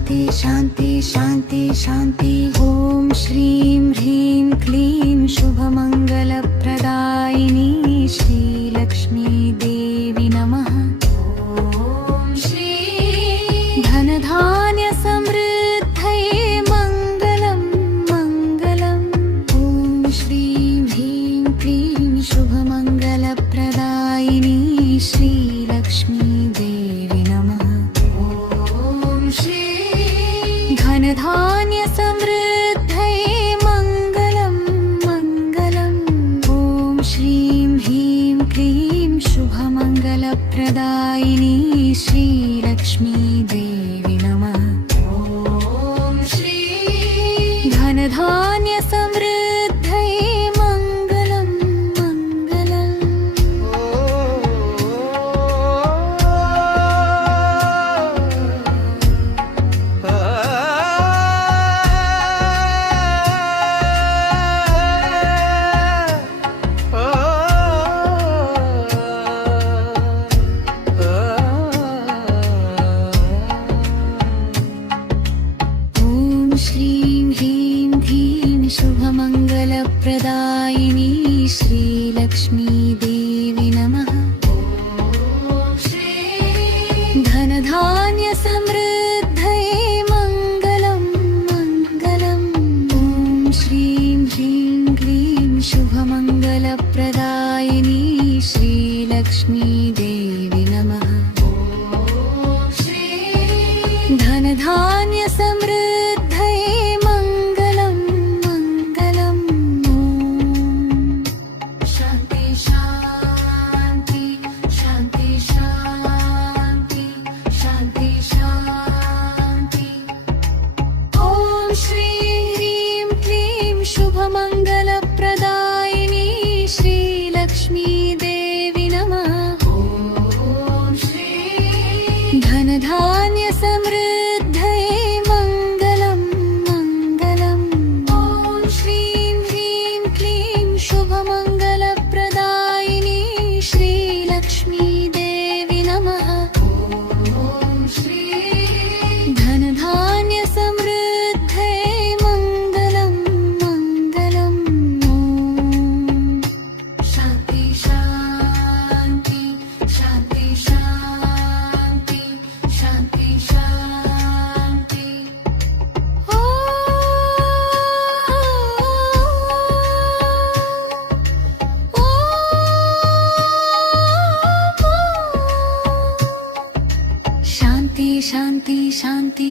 शान्ति शान्ति शान्ति शान्ति। ॐ श्रीं ह्रीं क्लीं शुभमङ्गलप्रदायिनी श्रीलक्ष्मी देवी नमः। ॐ श्री धनधान्यसमृद्धये मङ्गलं मङ्गलम्। ॐ श्रीं ह्रीं क्लीं शुभमङ्गलप्रदायिनी श्रीलक्ष्मी देवी नमः। ॐ श्री धनधान्यसमृद्धये मङ्गलं मङ्गलम्। ॐ श्रीं ह्रीं क्लीं शुभमङ्गलप्रदायिनी श्रीलक्ष्मी देवी नमः। ॐ श्री धनधान्यसमृद्धये मङ्गलं मङ्गलम्। ॐ श्रीं ह्रीं क्लीं शुभमङ्गलप्रदायिनी श्रीलक्ष्मी देवी नमः। ॐ श्री धनधान्यसमृद्धये मङ्गलं मङ्गलम्। ॐ श्रीं ह्रीं क्लीं शुभमङ्गलप्रदायिनी श्रीलक्ष्मी देवी नमः। ॐ श्री धनधान्यसमृद्धये